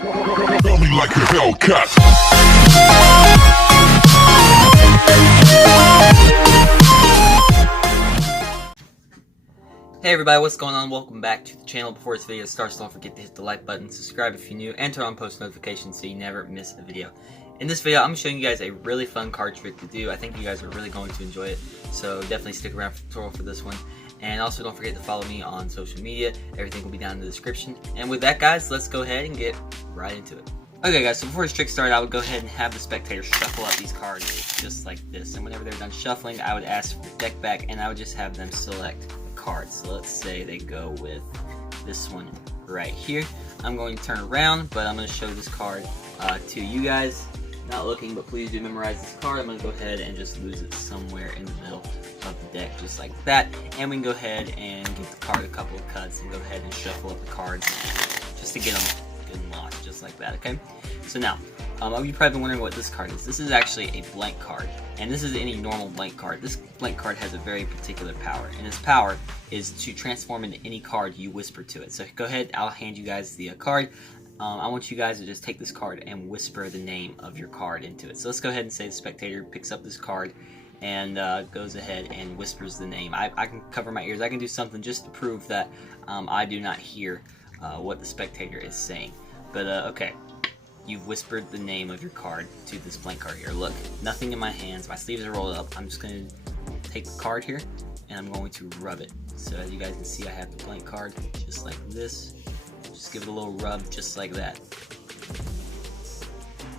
Feel me like a Hellcat. Hey everybody, what's going on? Welcome back to the channel. Before this video starts, don't forget to hit the like button, subscribe if you're new, and turn on post notifications so you never miss a video. In this video, I'm showing you guys a really fun card trick to do. I think you guys are really going to enjoy it, so definitely stick around for the tutorial for this one. And also don't forget to follow me on social media. Everything will be down in the description. And with that, guys, let's go ahead and get right into it. Okay guys, so before this trick started, I would go ahead and have the spectator shuffle up these cards just like this. And whenever they're done shuffling, I would ask for the deck back and I would just have them select a card. So let's say they go with this one right here. I'm going to turn around, but I'm going to show this card to you guys. Not looking, but please do memorize this card. I'm going to go ahead and just lose it somewhere in the middle of the deck, just like that. And we can go ahead and give the card a couple of cuts and go ahead and shuffle up the cards just to get them locked, just like that, okay? So now, you've probably been wondering what this card is. This is actually a blank card, and this is any normal blank card. This blank card has a very particular power, and its power is to transform into any card you whisper to it. So go ahead, I'll hand you guys the card. I want you guys to just take this card and whisper the name of your card into it. So let's go ahead and say the spectator picks up this card and goes ahead and whispers the name. I can cover my ears. I can do something just to prove that I do not hear what the spectator is saying. But okay, you've whispered the name of your card to this blank card here. Look, nothing in my hands. My sleeves are rolled up. I'm just going to take the card here and I'm going to rub it. So as you guys can see, I have the blank card just like this. Just give it a little rub just like that.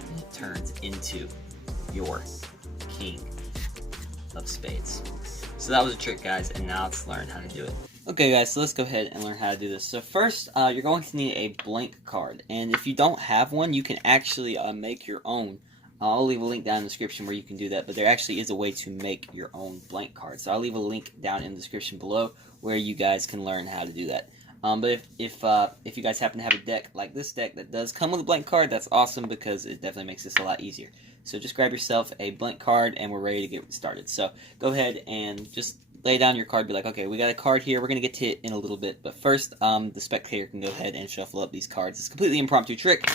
And it turns into your king of spades. So that was a trick, guys, and now let's learn how to do it. Okay guys, so let's go ahead and learn how to do this. So first, you're going to need a blank card, and if you don't have one, you can actually make your own. I'll leave a link down in the description where you can do that, but there actually is a way to make your own blank card. So I'll leave a link down in the description below where you guys can learn how to do that. But if you guys happen to have a deck like this deck that does come with a blank card, that's awesome because it definitely makes this a lot easier. So just grab yourself a blank card and we're ready to get started. So go ahead and just lay down your card, be like, okay, we got a card here, we're going to get to it in a little bit, but first, the spectator can go ahead and shuffle up these cards. It's a completely impromptu trick.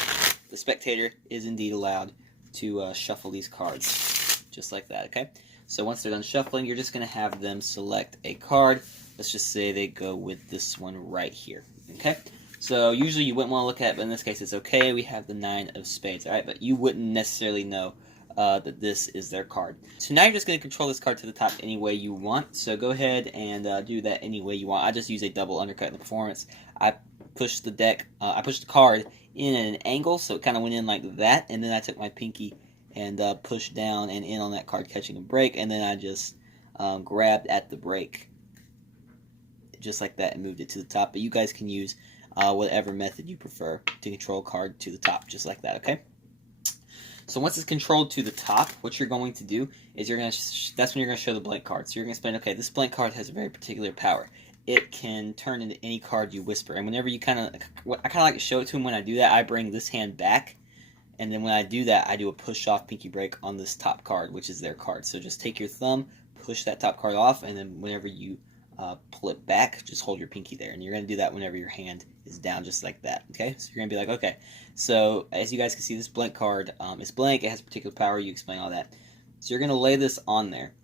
The spectator is indeed allowed to shuffle these cards, just like that, okay? So once they're done shuffling, you're just going to have them select a card. Let's just say they go with this one right here, okay? So usually you wouldn't want to look at it, but in this case it's okay. We have the 9 of spades, all right? But you wouldn't necessarily know that this is their card. So now you're just going to control this card to the top any way you want. So go ahead and do that any way you want. I just use a double undercut in the performance. I pushed the deck, I pushed the card in at an angle, so it kind of went in like that, and then I took my pinky and pushed down and in on that card, catching a break, and then I just grabbed at the break, just like that, and moved it to the top. But you guys can use whatever method you prefer to control a card to the top, just like that, okay? So once it's controlled to the top, what you're going to do is that's when you're going to show the blank card. So you're going to explain, okay, this blank card has a very particular power. It can turn into any card you whisper. And whenever you I kind of like to show it to him when I do that, I bring this hand back. And then when I do that, I do a push-off pinky break on this top card, which is their card. So just take your thumb, push that top card off, and then whenever you pull it back, just hold your pinky there. And you're going to do that whenever your hand is down, just like that, okay? So you're going to be like, okay, so as you guys can see, this blank card is blank. It has particular power. You explain all that. So you're going to lay this on there.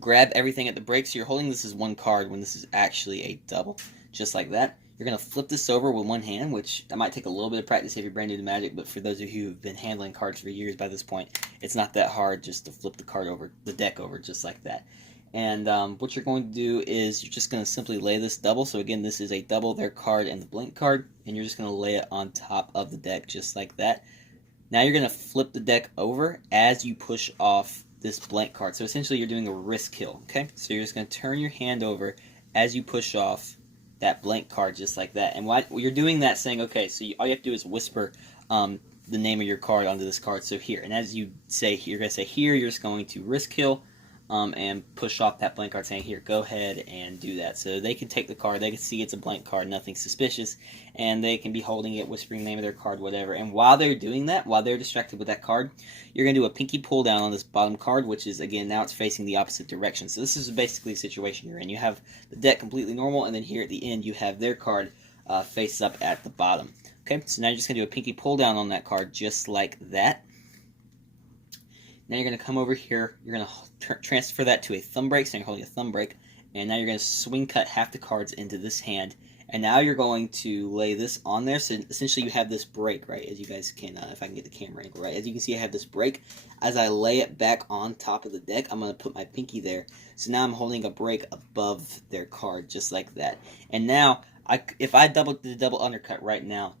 Grab everything at the break. So you're holding this as one card when this is actually a double, just like that. You're going to flip this over with one hand, which that might take a little bit of practice if you're brand new to Magic, but for those of you who've been handling cards for years by this point, it's not that hard just to flip the card over, the deck over, just like that. And what you're going to do is you're just going to simply lay this double. So again, this is a double, their card and the blank card, and you're just going to lay it on top of the deck, just like that. Now you're going to flip the deck over as you push off this blank card. So essentially you're doing a wrist kill, okay? So you're just going to turn your hand over as you push off that blank card, just like that. And while you're doing that, saying, okay, so all you have to do is whisper the name of your card onto this card. So here, and as you say, you're going to say here, you're just going to wrist kill and push off that blank card, saying, here, go ahead and do that. So they can take the card, they can see it's a blank card, nothing suspicious, and they can be holding it, whispering the name of their card, whatever. And while they're doing that, while they're distracted with that card, you're going to do a pinky pull down on this bottom card, which is, again, now it's facing the opposite direction. So this is basically the situation you're in. You have the deck completely normal, and then here at the end, you have their card face up at the bottom. Okay, so now you're just going to do a pinky pull down on that card just like that. Now you're going to come over here, you're going to transfer that to a thumb break, so you're holding a thumb break, and now you're going to swing cut half the cards into this hand, and now you're going to lay this on there, so essentially you have this break, right, as you guys can, if I can get the camera angle right, as you can see I have this break. As I lay it back on top of the deck, I'm going to put my pinky there, so now I'm holding a break above their card, just like that. And now, if I did the double undercut right now,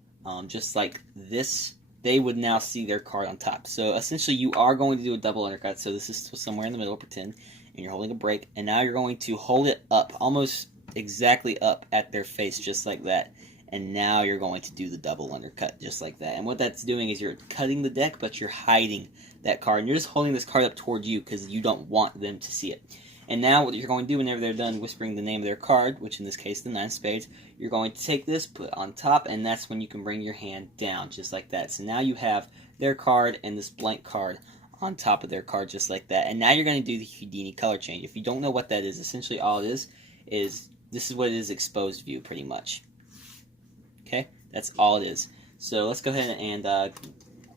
just like this, they would now see their card on top. So essentially you are going to do a double undercut. So this is somewhere in the middle, pretend, and you're holding a break, and now you're going to hold it up, almost exactly up at their face, just like that. And now you're going to do the double undercut, just like that. And what that's doing is you're cutting the deck, but you're hiding that card. And you're just holding this card up towards you because you don't want them to see it. And now what you're going to do whenever they're done whispering the name of their card, which in this case the 9 of spades, you're going to take this, put it on top, and that's when you can bring your hand down, just like that. So now you have their card and this blank card on top of their card, just like that. And now you're going to do the Houdini color change. If you don't know what that is, essentially all it is this is what it is, exposed view, pretty much. Okay, that's all it is. So let's go ahead and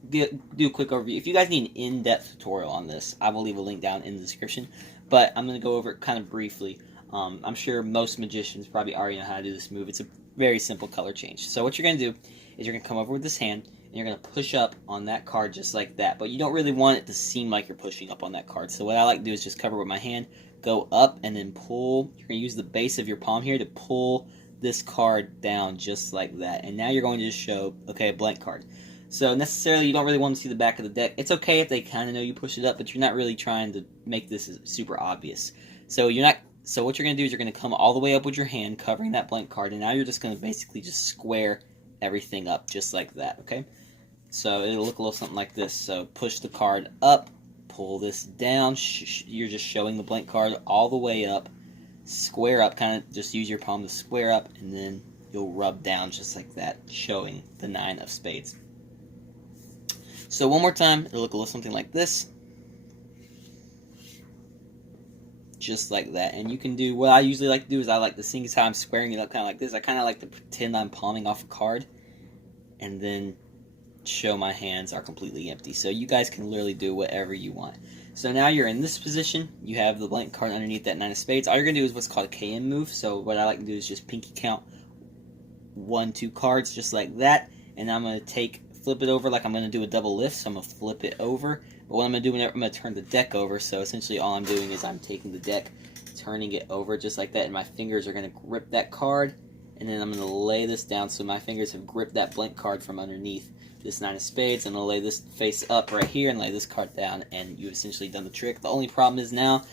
do a quick overview. If you guys need an in-depth tutorial on this, I will leave a link down in the description. But I'm going to go over it kind of briefly. I'm sure most magicians probably already know how to do this move. It's a very simple color change. So what you're going to do is you're going to come over with this hand, and you're going to push up on that card just like that. But you don't really want it to seem like you're pushing up on that card. So what I like to do is just cover with my hand, go up, and then pull. You're going to use the base of your palm here to pull this card down just like that. And now you're going to just show, okay, a blank card. So necessarily you don't really want to see the back of the deck. It's okay if they kind of know you push it up, but you're not really trying to make this super obvious. So what you're going to do is you're going to come all the way up with your hand covering that blank card, and now you're just going to basically just square everything up just like that, okay? So it'll look a little something like this. So push the card up, pull this down, you're just showing the blank card all the way up, square up, kind of just use your palm to square up, and then you'll rub down just like that, showing the 9 of spades. So one more time, it'll look a little something like this. Just like that. And you can do, what I usually like to do is I like to sing is how I'm squaring it up kind of like this. I kind of like to pretend I'm palming off a card and then show my hands are completely empty. So you guys can literally do whatever you want. So now you're in this position. You have the blank card underneath that 9 of spades. All you're going to do is what's called a KM move. So what I like to do is just pinky count 1, 2 cards just like that. And I'm going to flip it over like I'm going to do a double lift, so I'm going to flip it over. But what I'm going to do, I'm going to turn the deck over, so essentially all I'm doing is I'm taking the deck, turning it over just like that, and my fingers are going to grip that card, and then I'm going to lay this down so my fingers have gripped that blank card from underneath this 9 of spades. I'm going to lay this face up right here and lay this card down, and you've essentially done the trick. The only problem is now,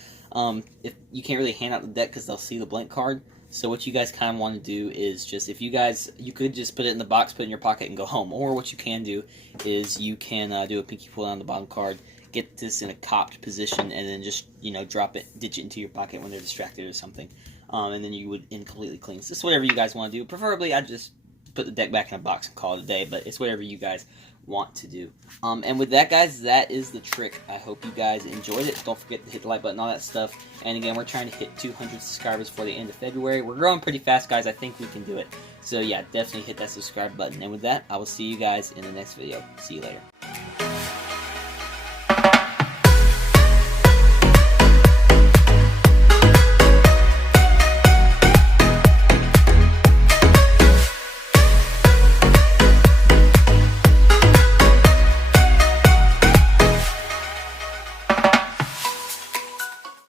if you can't really hand out the deck because they'll see the blank card. So what you guys kind of want to do is just, you could just put it in the box, put it in your pocket, and go home. Or what you can do is you can do a pinky pull down the bottom card, get this in a cocked position, and then just, drop it, ditch it into your pocket when they're distracted or something. And then you would end completely clean. So it's whatever you guys want to do. Preferably, I'd just put the deck back in a box and call it a day, but it's whatever you guys want to do. And with that, guys, that is the trick. I hope you guys enjoyed it. Don't forget to hit the like button, all that stuff. And again, we're trying to hit 200 subscribers before the end of February. We're growing pretty fast, guys. I think we can do it. So yeah, definitely hit that subscribe button. And with that, I will see you guys in the next video. See you later.